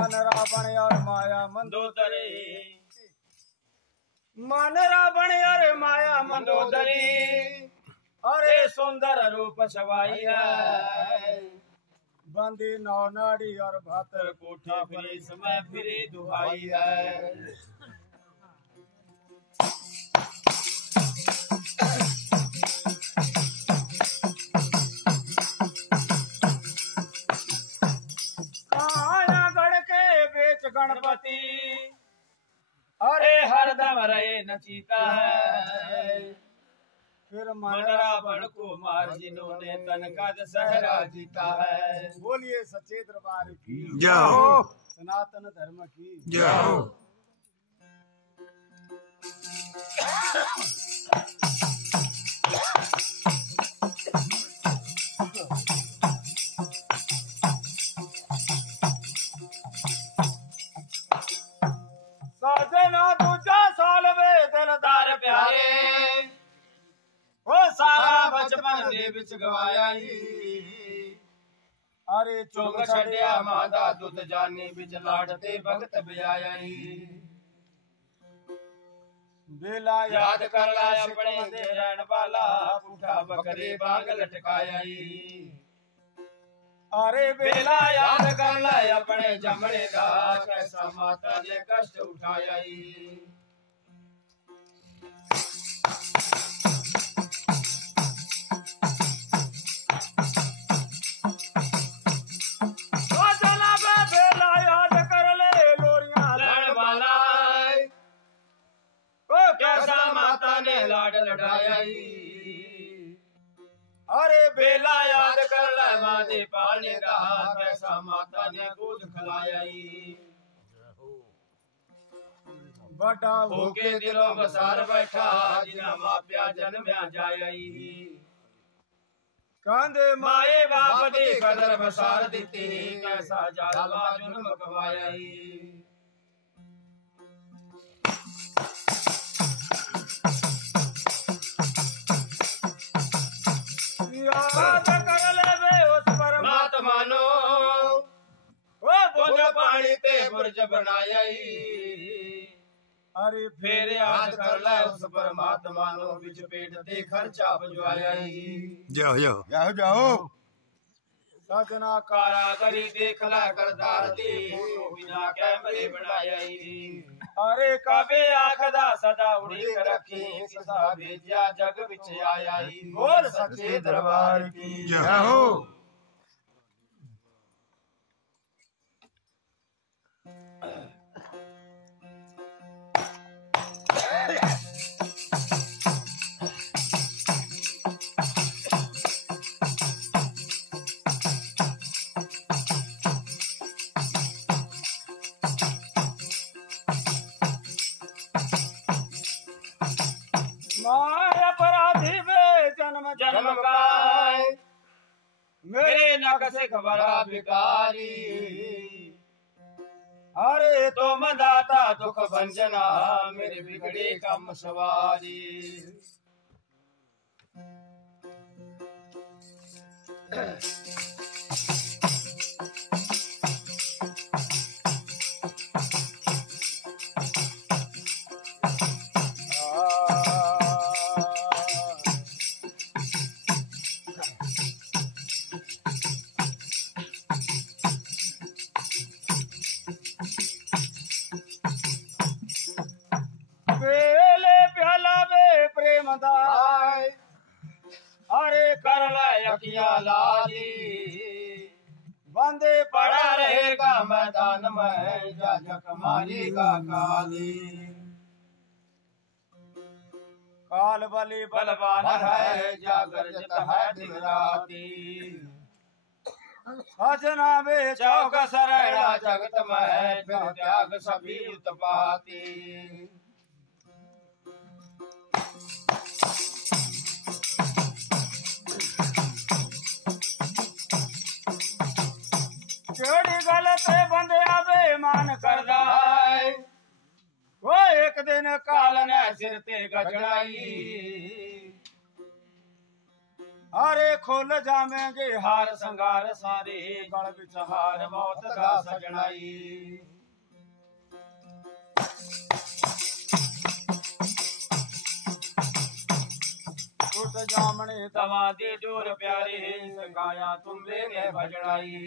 मन रावण और माया मंदोदरी, मन रावण और माया मंदोदरी, अरे सुंदर रूप सवाई है। बंदी नौ नाड़ी और बहत्तर कोठा फिरी समय फिरी दुहाई है। गणपति अरे हरदम रहे नचीता है। फिर मन रावण को मार जिन्होंने तन का दशहरा जीता है। बोलिए सच्चे दरबार की जय हो, सनातन धर्म की जय हो। साजना दूजा साल वे दिलदार प्यारे, ओ सारा बचपन दे विच गवाया ही। अरे चुंग छड़िया मादा दुध जानी बिच लाडते भगत बजाया ही। बेला याद कर ला अपने दे रहन वाला, पुठा बकरे बांग लटकाया ही। अरे बेला याद कर ला अपने जमणे दा, कैसा माता ने कष्ट उठाया ही। बेला याद कर ले लोरियां लड़ वाला, ओ कैसा माता ने लाड लड़ाया ही। अरे बेला याद कर ले माते पालने का, कैसा माता ने दूध खिलाया ही। बड़ा होके दिलों बसार बैठा, जिना माप्या जन्म्या जाया ही। कांदे माए बाप दी कदर बसार दिती, कैसा जालमा जुल्म कमाया ही। याद कर ले वे उस परमात्मा नो, ओ बुझ पानी ते बुर्ज बनाया ही। अरे फिर याद कर ले उस परमात्मा नो, बिच पेट ते खर्चा भजवाया ही। जाओ जाओ जाओ जाओ सजना कारागरी देख ला करतार दी, बिना कैमरे बनाया ही। अरे कबे आखदा सदा उड़ीक रखी, किसा भेजिया जग विच आया ही। बोल सच्चे दरबार की जय हो। माय अपराधी वे जन्म जन्म का, मेरे नक से खबरा भिकारी। अरे तो मंदाता दुख भंजना, मेरे बिगड़े कम सवारी। बेले प्याला वे प्रेम दाय, अरे कर ले अखियां लाली, बंदे पड़ा रहेगा मैदान में, जा जक मारेगा काली। काल बली बलवान है, जागर जत है दिन राती। सजना वे चौक सरैड़ा जगत में, फिर त्याग सभी उत्पाती। केड़ी गलत बंदे आवे मान कर दाय, वो एक दिन काल काल ने सिर ते गजड़ाई, अरे खोल जामेंगे हार संगार सारे गण विचहार मौत का सजनाई उठ जामने दमादी जोर प्यारे सगाया तुमरे ने भजनाई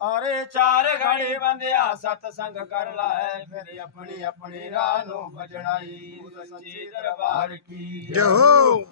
अरे चार घड़ी बंदिया सत्संग कर लाए फिर अपनी अपनी रानो भजनाई सच्चे दरबार की जय हो।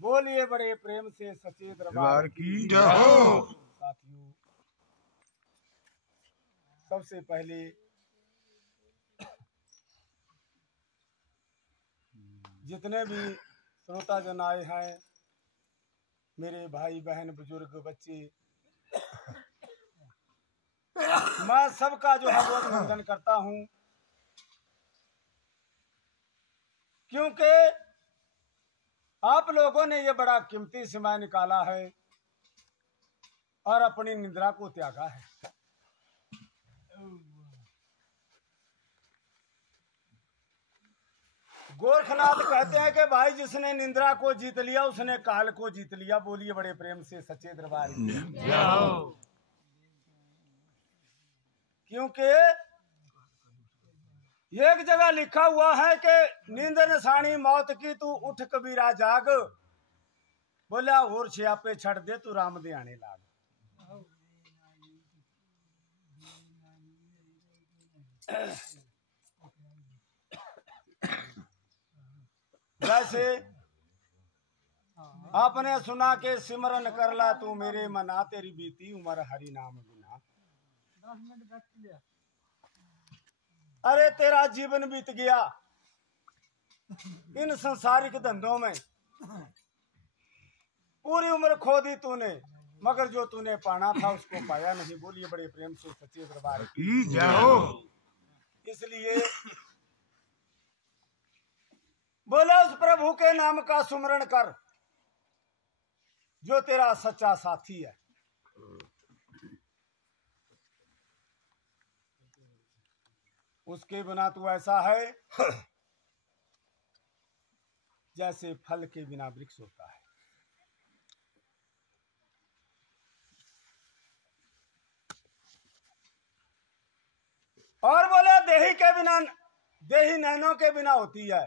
बोलिए बड़े प्रेम से सच्चे दरबार की जय हो। साथियों, सबसे पहले जितने भी श्रोता जन आए हैं, मेरे भाई बहन बुजुर्ग बच्चे, मैं सबका जो है वो अभिनंदन करता हूं, क्योंकि आप लोगों ने ये बड़ा कीमती समय निकाला है और अपनी निद्रा को त्यागा है। गोरखनाथ कहते हैं कि भाई जिसने निद्रा को जीत लिया उसने काल को जीत लिया। बोलिए बड़े प्रेम से सच्चे दरबार की। क्योंकि एक जगह लिखा हुआ है कि नींद नसानी मौत की तू उठ कबीरा जाग, बोला और छियापे छड़ दे तू राम दे आने लाग। वैसे आपने सुना के सिमरन कर ला तू मेरे मना, तेरी बीती उम्र हरि नाम बिना। अरे तेरा जीवन बीत गया इन संसारिक धंधों में, पूरी उम्र खो दी तूने, मगर जो तूने पाना था उसको पाया नहीं। बोलिए बड़े प्रेम से सच्चे दरबार की जय हो। इसलिए बोला उस प्रभु के नाम का सुमरण कर जो तेरा सच्चा साथी है। उसके बिना तू ऐसा है जैसे फल के बिना वृक्ष होता है। और बोले देही के बिना, देही नैनों के बिना होती है,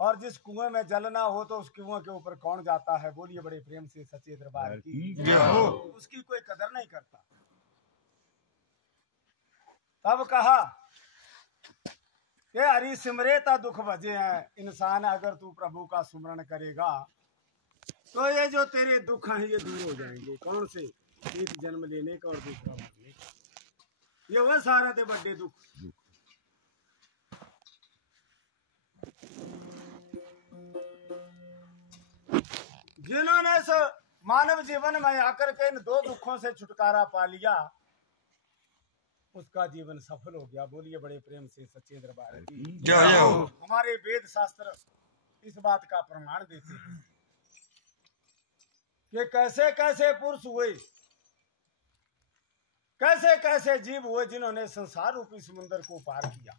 और जिस कुएं में जल ना हो तो उस कुएं के ऊपर कौन जाता है। बोलिए बड़े प्रेम से सच्चे दरबार की जय हो। उसकी कोई कदर नहीं करता। तब कहा ये हरि सिमरेता दुख भजे हैं। इंसान अगर तू प्रभु का सुमरण करेगा तो ये जो तेरे दुख हैं ये दूर हो जाएंगे। कौन से? एक जन्म लेने का और दूसरा मरने का, ये वह सारे थे बड़े दुख। जिन्होंने इस मानव जीवन में आकर के इन दो दुखों से छुटकारा पा लिया उसका जीवन सफल हो गया। बोलिए बड़े प्रेम से सच्चे दरबार की जय हो। हमारे वेद शास्त्र इस बात का प्रमाण देते हैं कि कैसे कैसे पुरुष हुए, कैसे कैसे जीव हुए जिन्होंने संसार रूपी समुद्र को पार किया।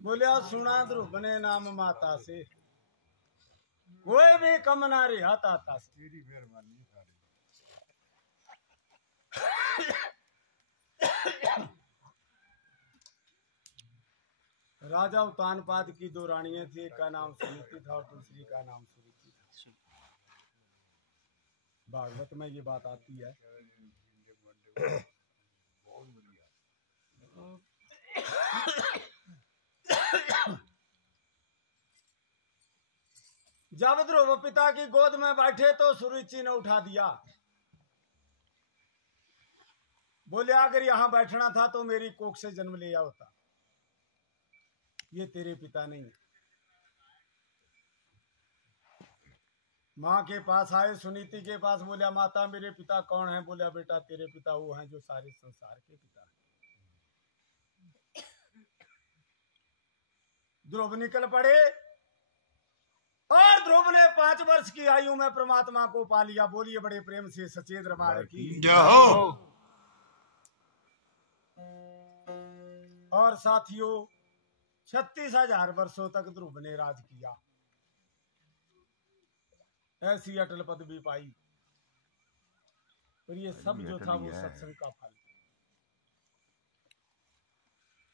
बोलिया सुना ध्रुव ने नाम माता से कोई भी कम ना रिहा ताता से। तेरी मेहरबानी सारी। राजा उतानपाद की दो रानियां थी, एक का नाम सुनीति था और दूसरी का नाम सुरुचि था। भागवत में ये बात आती है। जब ध्रुव पिता की गोद में बैठे तो सुरुचि ने उठा दिया। बोले अगर यहां बैठना था तो मेरी कोख से जन्म लिया होता, ये तेरे पिता नहीं है। माँ के पास आए, सुनीति के पास, बोलिया माता मेरे पिता कौन है? बोलिया बेटा तेरे पिता वो हैं जो सारे संसार के पिता हैं। ध्रुव निकल पड़े और ध्रुव ने 5 वर्ष की आयु में परमात्मा को पा लिया। बोलिए बड़े प्रेम से सचेत दरबार की जय हो। और साथियों 36,000 वर्षों तक ध्रुव ने राज किया, ऐसी अटल पदवी पाई। और ये सब जो था वो सत्संग का फल,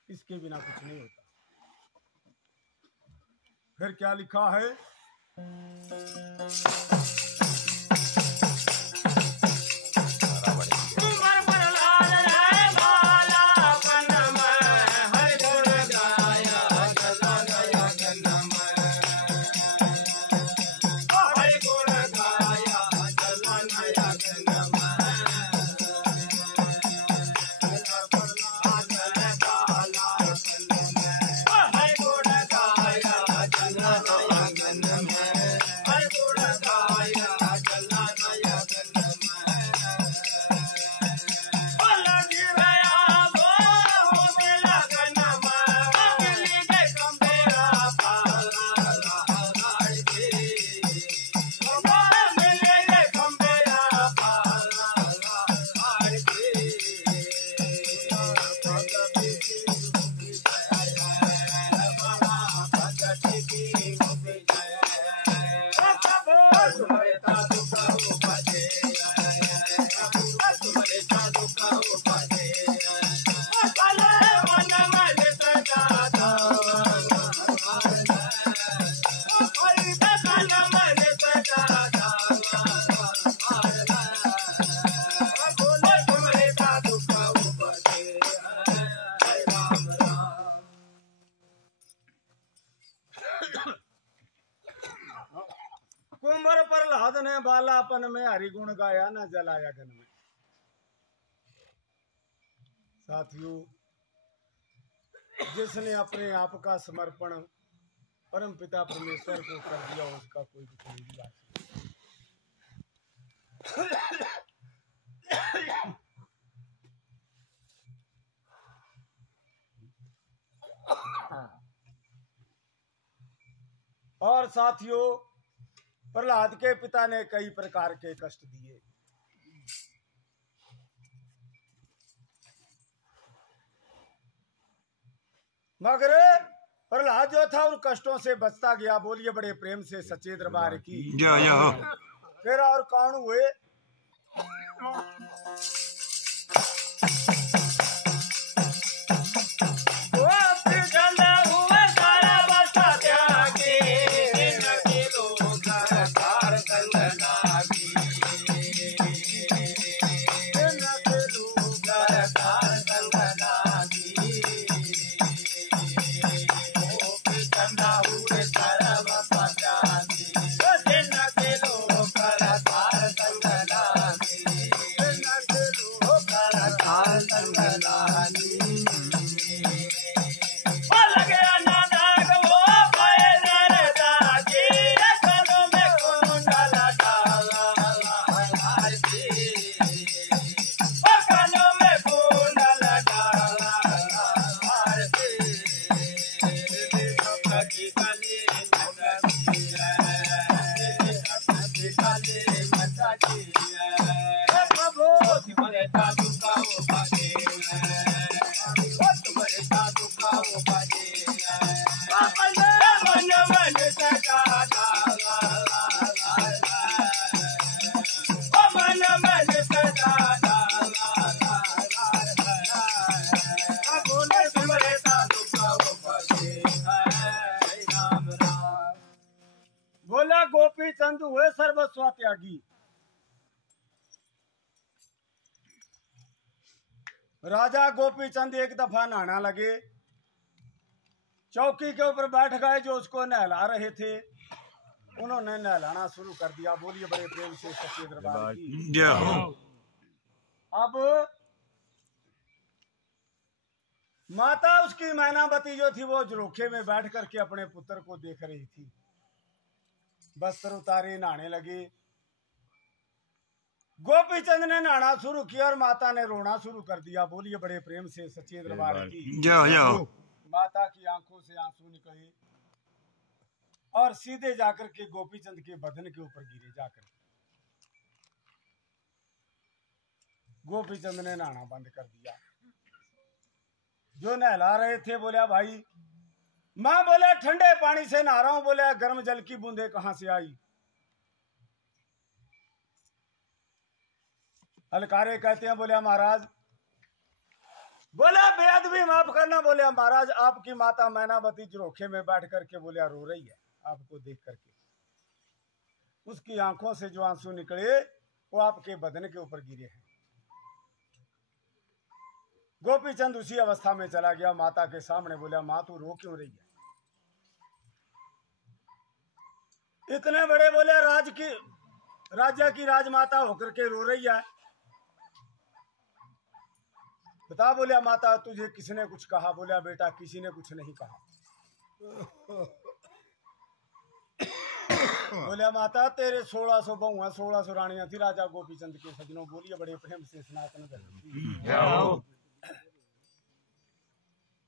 इसके बिना कुछ नहीं होता। फिर क्या लिखा है? कुंवर प्रहलाद ने बालापन में हरि गुण गाया, न जलाया गन में। साथियों जिसने अपने आप का समर्पण परम पिता परमेश्वर को कर दिया, उसका कोई दुख नहीं हुआ। और साथियों प्रहलाद के पिता ने कई प्रकार के कष्ट दिए। मगर प्रहलाद जो था उन कष्टों से बचता गया। बोलिए बड़े प्रेम से सच्चे दरबार की। फिर और कौन हुए? बोला गोपी चंद हुए सर्वस्व त्यागी। राजा गोपी चंद एक दफा नहाना लगे। चौकी के ऊपर बैठ गए। जो उसको नहला रहे थे उन्होंने नहलाना शुरू कर दिया। बोलिए बड़े प्रेम से सच्चे दरबार की। अब माता उसकी मैनावती जो थी वो झरोखे में बैठ करके अपने पुत्र को देख रही थी। बस्तर उतारे नहाने लगे। गोपी चंद ने नहाना शुरू किया और माता ने रोना शुरू कर दिया। बोलिए बड़े प्रेम से सच्चे दरबार की। माता की आंखों से आंसू निकले और सीधे जाकर के गोपी चंद के बदन के ऊपर गिरे। जाकर गोपी चंद ने नहाना बंद कर दिया। जो नहला रहे थे बोला भाई मां बोले ठंडे पानी से नहा रहा हूं। बोले गर्म जल की बूंदे कहां से आई? अलकारे कहते हैं बोले महाराज। बोले बेअदबी माफ करना। बोले महाराज आपकी माता मैनावती झरोखे में बैठ करके बोले रो रही है आपको देख करके। उसकी आंखों से जो आंसू निकले वो आपके बदन के ऊपर गिरे हैं। गोपी चंद उसी अवस्था में चला गया। माता के सामने बोला मां तू रो क्यों रही है? इतने बड़े बोले राज्य की राजमाता होकर के रो रही है। बता बोलिया माता तुझे किसने कुछ कहा? बोलिया बेटा किसी ने कुछ नहीं कहा। बोलिया माता तेरे 1600 बहू है 1600 रानियां थी राजा गोपी चंद के सजनों। बोलिए बड़े प्रेम से सनातन धर्म।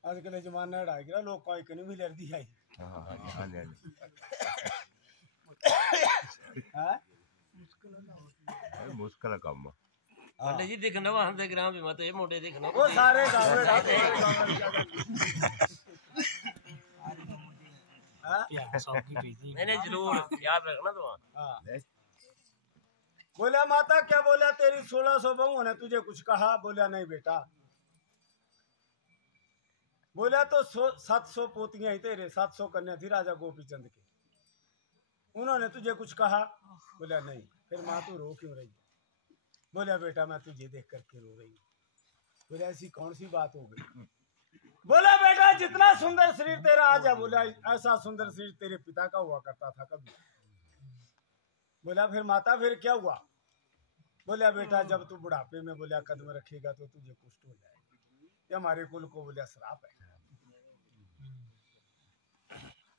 आजकल जमाना ढाई गिरा लोग कोई कहीं भी लड़ दी है। मुश्किल काम पंडित जी देखना वहां दे ग्राम भी मत ये मोटे देखना वो सारे गावे नहीं जरूर याद रखना तो। बोला माता क्या बोला तेरी 1600 बहू ने तुझे कुछ कहा? बोला नहीं बेटा। बोला तो 700 पोतियां ही तेरे 700 कन्या थी राजा गोपी चंद के। उन्होंने तुझे कुछ कहा? बोला नहीं। फिर माँ तू रो क्यों रही? बोला बेटा मैं तुझे देख करके रो रही हूँ। बोला ऐसी कौन सी बात हो गई? बोला बेटा जितना सुंदर शरीर तेरा आज है बोला ऐसा सुंदर शरीर तेरे पिता का हुआ करता था कभी। बोला फिर माता फिर क्या हुआ? बोला बेटा जब तू बुढ़ापे में बोला कदम रखेगा तो तुझे कुष्ठ हो जाएगा। ये हमारे कुल को बोला श्राप है।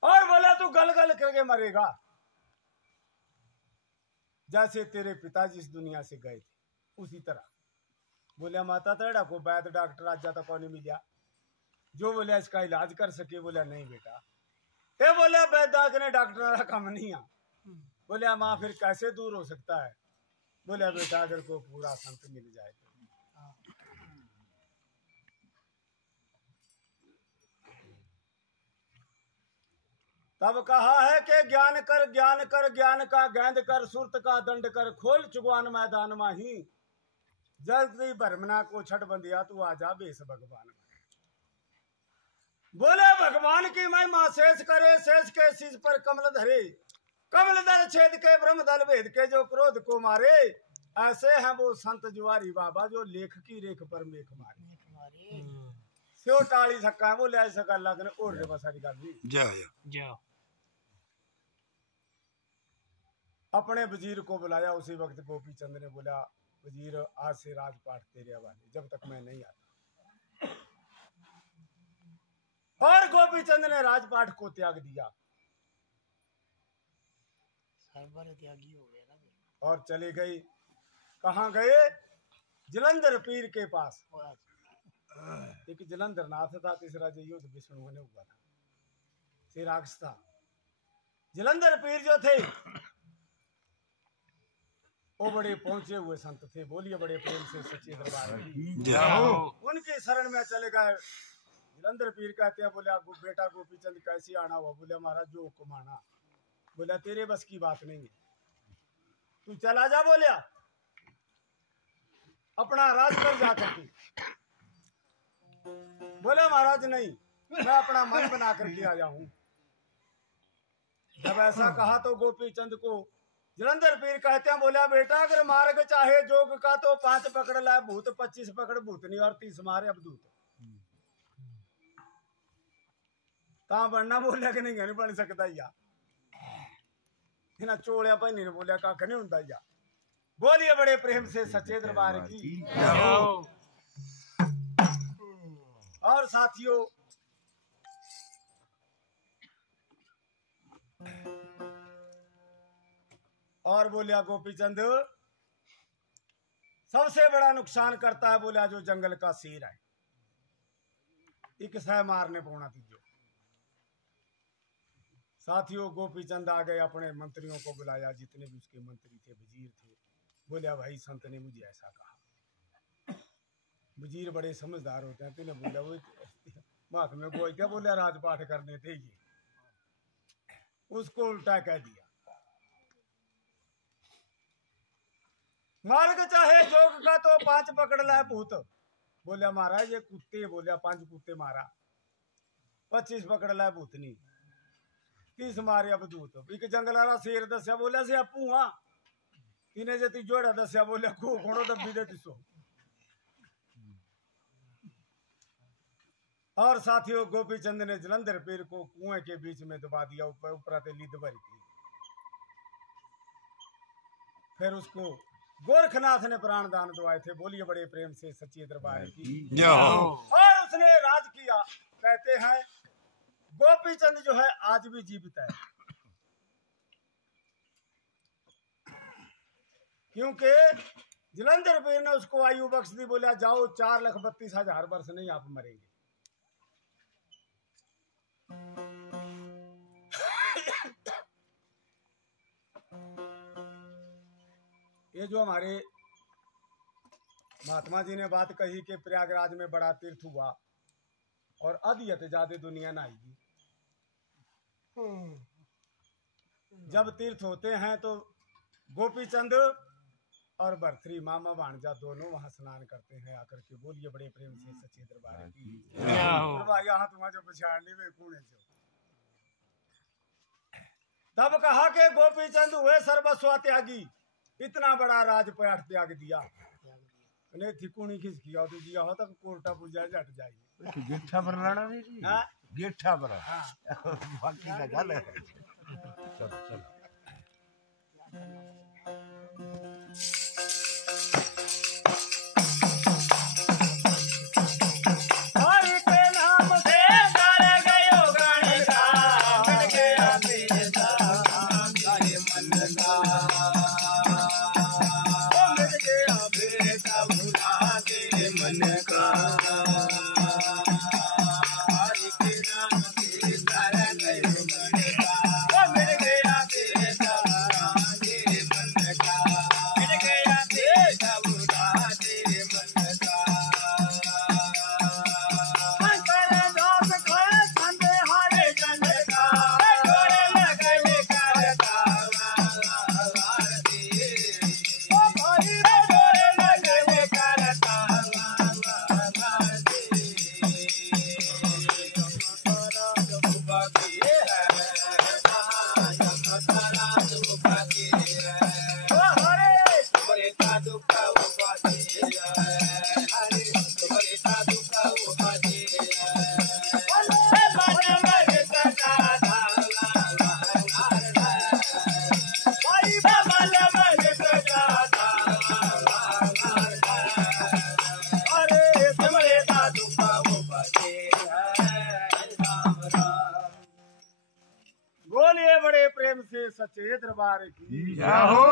और बोला तू गल गल करके मरेगा जैसे तेरे पिताजी इस दुनिया से गए थे उसी तरह। बोला माता तेरा को वैद डॉक्टर आज जाता कौन नहीं मिला जो बोला इसका इलाज कर सके? बोला नहीं बेटा। ये बोला वैद ने डॉक्टर का काम नहीं है। बोले माँ फिर कैसे दूर हो सकता है? बोले बेटा अगर को पूरा संत मिल जाए तो। तब कहा है कि ज्ञान कर ज्ञान का गेंद कर, सुरत का दंड कर, खोल चुगवान मैदान माही, जल्दी भरमना को छठ बंदिया तू आजा बेस भगवान। बोले भगवान की महिमा शेष करे, शेष के शीश पर कमल धरे, कमल दल छेद के ब्रह्म दल भेद के जो क्रोध को मारे, ऐसे हैं वो संत जुआरी बाबा जो लेख की रेख पर मेख मारे। स्यो टाली सका बोले ऐसा कर लगने और रे बसारी गल जी जाओ। अपने वजीर को बुलाया। उसी वक्त गोपी चंद ने बोला वजीर आज से राजपाट तेरे हवाले, जब तक मैं नहीं आता। और गोपी चंद ने राजपाट को त्याग दिया त्यागी हो गया ना। और चले गए। कहाँ गए? जलंधर पीर के पास। एक जलंधर नाथ था, तीसरा जो युद्ध विष्णु होने हुआ था, से राक्षस था। जलंधर पीर जो थे वो बड़े पहुंचे हुए संत थे। बोलिए बड़े प्रेम से सच्चे दरबार की। उनकी शरण में चले गए। जलंधर पीर कहते हैं बोले बेटा गोपी चंद कैसे आना हुआ? बोले महाराज जो हुक्म आना। बोला तेरे बस की बात नहीं है, तू चला जा। बोलिया अपना राज कर जा करके। बोले महाराज नहीं, मैं अपना मन बना करके आया हूं। जब ऐसा कहा तो गोपी चंद को जलंधर पीर कहते हैं बोला बेटा अगर मार्ग चाहे जोग का तो 5 पकड़ ला भूत, 25 पकड़ भूतनी और 30 मारे अवधूत। ता बनना बोलिया कि नहीं बन सकता या चोलिया भाई ने बोलिया कख नहीं होंदा या। बोलिए बड़े प्रेम से सच्चे दरबार की। और साथियों और बोलिया गोपी चंद सबसे बड़ा नुकसान करता है बोलिया जो जंगल का शेर है, एक सह मारने पौना तीजो। साथियों गोपी चंद आ गए, अपने मंत्रियों को बुलाया, जितने भी उसके मंत्री थे वजीर थे। बोलिया भाई संत ने मुझे ऐसा कहा। वजीर बड़े समझदार होते हैं। तूने बोला वो बात में बोल क्या बोलिया राजपाठ करने थे ये, उसको उल्टा कह दिया। मार्ग चाहे जोग का तो 5 पकड़ लाए भूत। बोलिया महाराज ये कुत्ते, बोलिया 5 कुत्ते मारा, 25 पकड़ लाए भूतनी, 30 मारे अवधूत। एक जंगलारा शेर दस्या बोलिया से अपू हाँ तिने जे ती जोड़ा दस्या बोलिया खो खोड़ो दबी दे तिसो। और साथियों गोपी चंद ने जलंधर पीर को कुएं के बीच में दबा दिया, ऊपर लीद भरी थी। फिर उसको गोरखनाथ ने प्राण दान दवाए थे। बोलिए बड़े प्रेम से सच्चे दरबार की। और उसने राज किया। कहते हैं गोपी चंद जो है आज भी जीवित है, क्योंकि जलंधर पीर ने उसको आयु बख्श दी। बोला जाओ 4,32,000 वर्ष नहीं आप मरेंगे। ये जो हमारे महात्मा जी ने बात कही कि प्रयागराज में बड़ा तीर्थ हुआ और अदियत ज्यादा दुनिया ना आएगी। जब तीर्थ होते हैं तो गोपी चंद और भरथरी मामा भांजा दोनों वहां स्नान करते हैं आकर के। बोलिए बड़े प्रेम से सच्चे दरबार की। यहाँ तुम्हारा जो पछाड़ ली वे कूड़े से। तब कहा कि गोपी चंद हुए सर्वस्व त्यागी, इतना बड़ा राजपाट त्याग दिया। ने थिकुणी खिसकिया तो जिया हो तक कोर्टा पूजा जट जाई गेठा पर लाना नहीं जी। हां गेठा पर हां बाकी का गल है। चलो चलो दुख उपजे हरे तुम्हारे ता दुख उपजे मन मन सदा भाई मन मन सदा अरे तुम्हारे ता दुख उपजे राम राम। बोलिए बड़े प्रेम से सच्चे दरबार की क्या हो